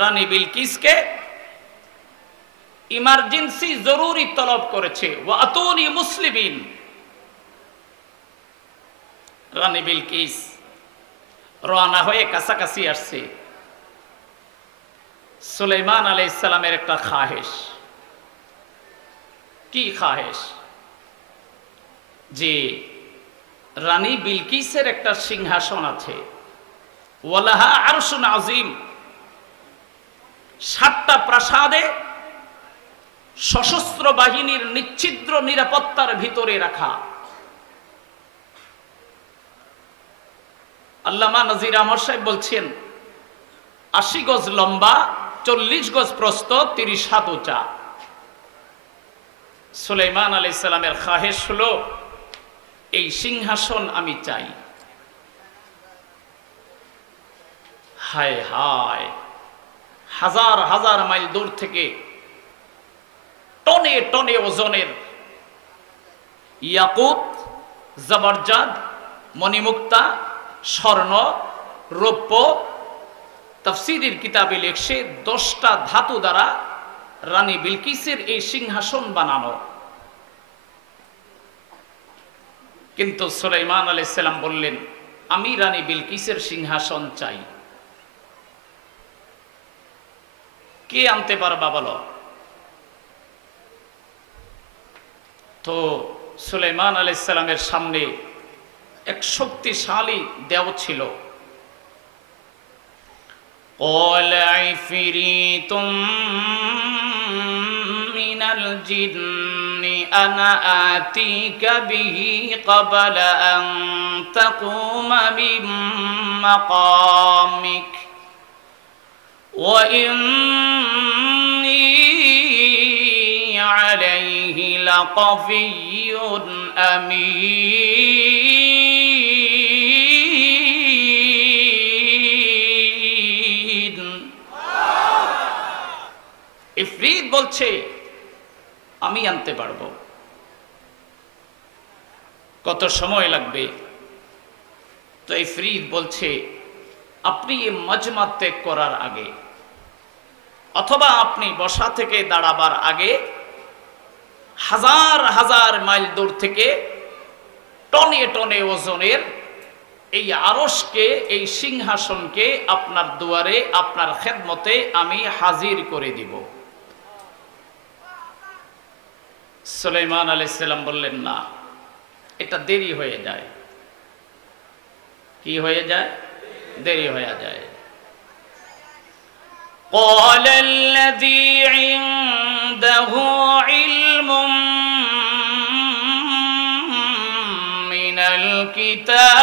রানী বিলকিসকে emergency জরুরি তলব করেছে, ওয়াতুনি মুসলিমিন। রানী বিলকিস রওনা হয়ে কাছাকাছি আসছে। সুলাইমান আলাইহিস সালামের একটা খাহেশ। কি খাহেশ? যে রানী বিলকিসের একটা সিংহাসন আছে, ওয়ালাহা আরশুন আযীম, 7টা প্রাসাদে সশস্ত্র বাহিনীর নিচ্ছিদ্র নিরাপত্তার ভিতরে রাখা। আল্লামা নজির আহমদ সাহেব বলছেন 80 গজ লম্বা, 40 গজ প্রস্থ, 30 হাত উঁচা। সুলাইমান আলাইহিস সালামের খাহেশ হলো এই সিংহাসন আমি চাই। হায় হায়, হাজার হাজার মাইল দূর থেকে টনে টনে ওজনের ইয়াকুত, জবরজাদ, মণিমুক্তা, স্বর্ণ, রৌপ্য, তাফসীরের কিতাবে লেখছে 10টা ধাতু দ্বারা রানী বিলকিসের এই সিংহাসন বানানো। কিন্তু সুলাইমান আলাইহিস সালাম বললেন, আমি রানী বিলকিসের সিংহাসন চাই। কে আনতে পারবা বলো? তো সুলাইমান আলাইহিস সালামের সামনে এক শক্তিশালী দেও ছিল। قال عفريت من الجن أنا آتيك به قبل أن تقوم من مقامك وإني عليه لقوي أمين। ইফরিত বলছে আমি আনতে পারবো। কত সময় লাগবে? তো ইফরিত বলছে আপনি এই মজমা ত্যাগ করার আগে অথবা আপনি বসা থেকে দাঁড়াবার আগে হাজার হাজার মাইল দূর থেকে টনে টনে ওজনের এই আরশকে, এই সিংহাসনকে আপনার দুয়ারে, আপনার খেদমতে আমি হাজির করে দিব। সুলাইমান আলাইহিস সালাম বললেন, না, এটা দেরি হয়ে যায়। কি হয়ে যায়? দেরি হয়ে যায়। قال الذي عنده علم من الكتاب।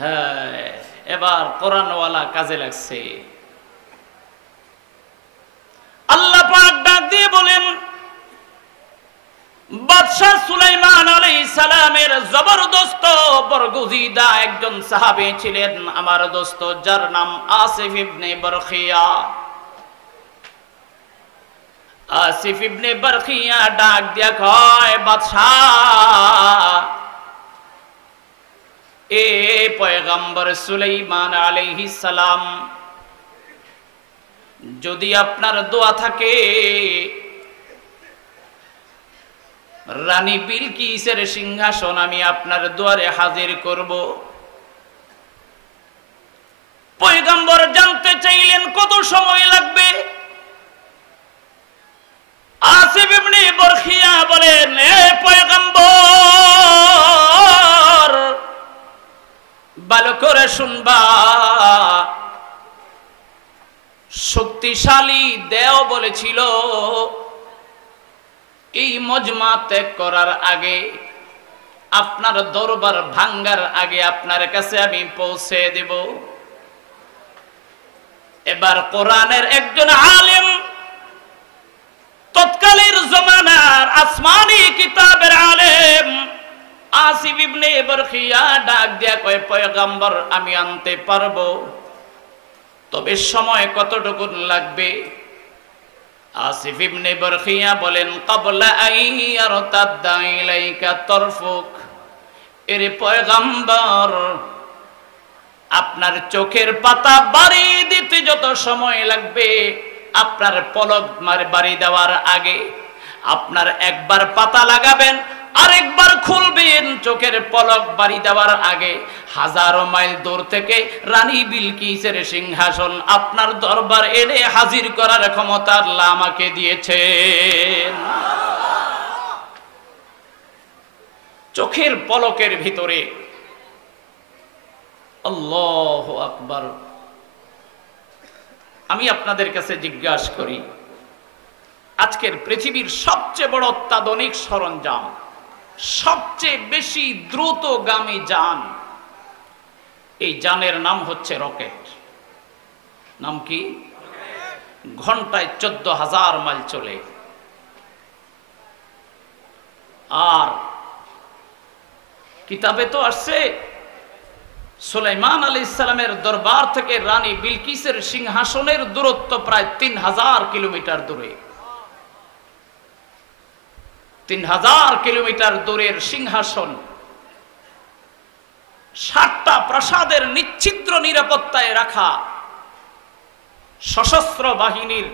হ্যাঁ, এবার কোরআনওয়ালা কাজে লাগছে। আল্লাহ পাক ডাক দিয়ে বলেন, বাদশা সুলাইমান আলাইহিস সালামের জবরদস্ত বরগুজিদা একজন সাহাবী ছিলেন আমার দোস্ত, যার নাম আসিফ ইবনে বরখিয়া। আসিফ ইবনে বরখিয়া ডাক দিয়া কয়, বাদশা, এ পয়গম্বর সুলাইমান আলাইহিস সালাম, যদি আপনার দোয়া থাকে রানী বিলকিসের সিংহাসন আমি আপনার দুয়ারে হাজির করব। পয়গম্বর জানতে চাইলেন কত সময় লাগবে। আসিফ ইবনে বরখিয়া বলেন, হে পয়গম্বর, ভালো করে শুনবা, শক্তিশালী দেও বলেছিল এই মজমা ত্যাগ করার আগে, আপনার দরবার ভাঙ্গার আগে আপনার কাছে আমি পৌঁছে দেব। এবার কোরআনের একজন আলেম, তৎকালীন জমানার আসমানি কিতাবের আলেম আসিফ ইবনে বরখিয়া ডাক দিয়া কয়, পয়গম্বর, আমি আনতে পারবো, তবে সময় কতটুকু লাগবে? আসিফ ইবনে বরখিয়া বলেন ক্বাবলা আইয়ারতাদ্দা ইলাইকা তরফুক, এরে পয়গম্বর আপনার চোখের পাতা বাড়ি দিতে যত সময় লাগবে, আপনার পলক বাড়ি দেওয়ার আগে আপনার একবার পাতা লাগাবেন, আরেকবার খুলবেন, চোখের পলক বাড়ি দেওয়ার আগে হাজারো মাইল দূর থেকে রানী বিলকিসের সিংহাসন আপনার দরবার এনে হাজির করার ক্ষমতা আল্লাহ আমাকে দিয়েছেন। চোখের পলকের ভিতরে। আল্লাহু আকবার। আমি আপনাদের কাছে জিজ্ঞাসা করি, আজকের পৃথিবীর সবচেয়ে বড় অত্যাধুনিক সরঞ্জাম, সবচেয়ে বেশি দ্রুতগামী যান, এই যানের নাম হচ্ছে রকেট। নাম কি? ঘন্টায় 14,000 মাইল চলে। আর কিতাবে তো আসছে সুলাইমান আলাইহিস সালামের দরবার থেকে রানী বিলকিসের সিংহাসনের দূরত্ব প্রায় 3000 কিলোমিটার দূরে। 3000 কিলোমিটার দূরের সিংহাসন, 7টা প্রাসাদের নিশ্চিদ্র নিরাপত্তায় রাখা, সশস্ত্র বাহিনীর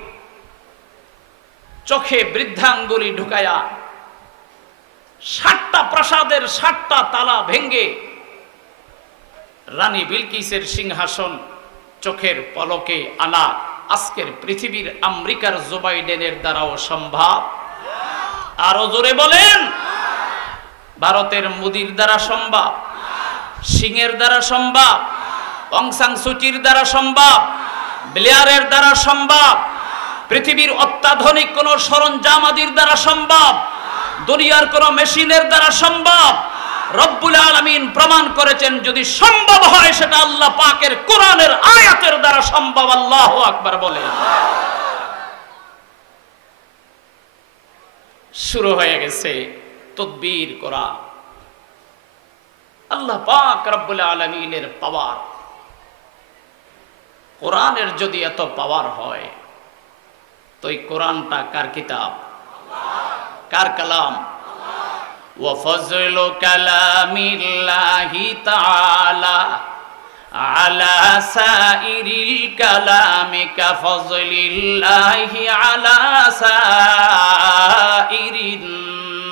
চোখে বৃদ্ধাঙ্গুলি ঢুকায়া 7টা প্রাসাদের 7টা তালা ভেঙ্গে রানী বিলকিসের সিংহাসন চোখের পলকে আনা আজকের পৃথিবীর আমেরিকার জো বাইডেনের দ্বারাও সম্ভব। আরো জোরে বলেন, ভারতের মোদির দ্বারা সম্ভব, সিংয়ের দ্বারা সম্ভব, অং সান সুচির দ্বারা সম্ভব, ব্লেয়ারের দ্বারা সম্ভব, পৃথিবীর অত্যাধুনিক কোন সরঞ্জামাদির দ্বারা সম্ভব, দুনিয়ার কোন মেশিনের দ্বারা সম্ভব। রব্বুল আলামিন প্রমাণ করেছেন যদি সম্ভব হয় সেটা আল্লাহ পাকের কোরআনের আয়াতের দ্বারা সম্ভব। আল্লাহু আকবার বলে। শুরু হয়ে গেছে তদবির করা। আল্লাহ পাক রব্বুল আলামিনের পাওয়ার, কোরআনের যদি এত পাওয়ার হয় তো এই কোরআনটা কার কিতাব? কার কালাম? ওয়া ফাজলু কালামিল্লাহি তাআলা আলা সাইরিল কালামি কা ফাজলিল্লাহি আলা সাইরিন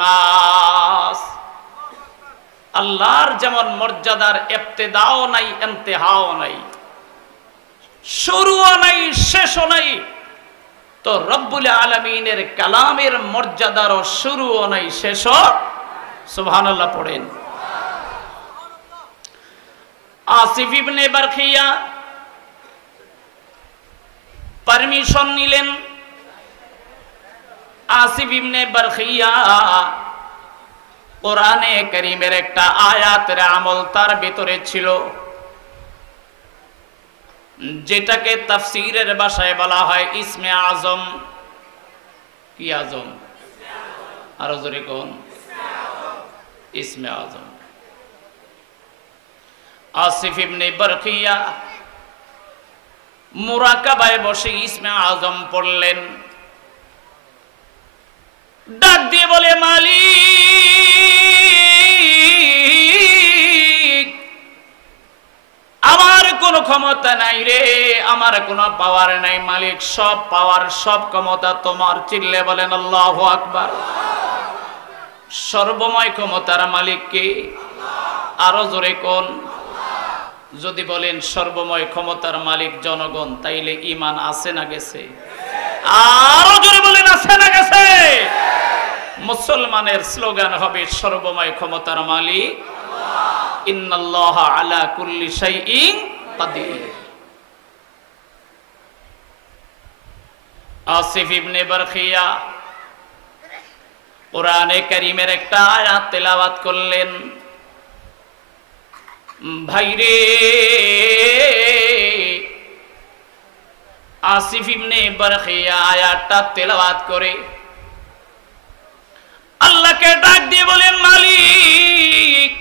নাস। আল্লাহর যেমন মর্যাদার ইবতিদাও নাই, ইন্তেহাও নাই, শুরুও নাই, শেষও নাই, তো রব্বুল আলামিনের কালামের মর্যাদারও শুরুও নাই, শেষও। সুবহানাল্লাহ পড়েন। আসিফ ইবনে বরখিয়া পারমিশন নিলেন। আসিফ ইবনে বরখিয়া কোরআনে কারীমের একটা আয়াতের আমল তার ভিতরে ছিল, যেটাকে তাফসীরের ভাষায় বলা হয় ইসমে আজম। কি আজম? আরো জোরে কোন? ইসমে আজম। আসিফ ইবনে বরখিয়া মুরাকাবায় বসে ইসমে আজম পড়লেন। ডাক দিয়ে বলে, মালিক আমার কোনো ক্ষমতা নাই রে, আমার কোনো পাওয়ার নাই মালিক, সব পাওয়ার সব ক্ষমতা তোমার। চিল্লে বলেন আল্লাহু আকবার। সর্বময় ক্ষমতার মালিক কে? আরো জোরে কোন? যদি বলেন সর্বময় ক্ষমতার মালিক জনগণ, তাইলে ঈমান আছে না গেছে? আরো জোরে বলেন আছে না গেছে? মুসলমানের স্লোগান হবে সর্বময় ক্ষমতার মালিক আল্লাহ, ইন্নাল্লাহা আলা কুল্লি শাইইন কাদির। আসিফ ইবনে বরখিয়া কোরআনে কারীমের একটা আয়াত তেলাওয়াত করলেন। ভাইরে, আসিফ ইবনে বরখিয়া আয়াতটা তেলাওয়াত করে আল্লাহকে ডাক দিয়ে বলেন, মালিক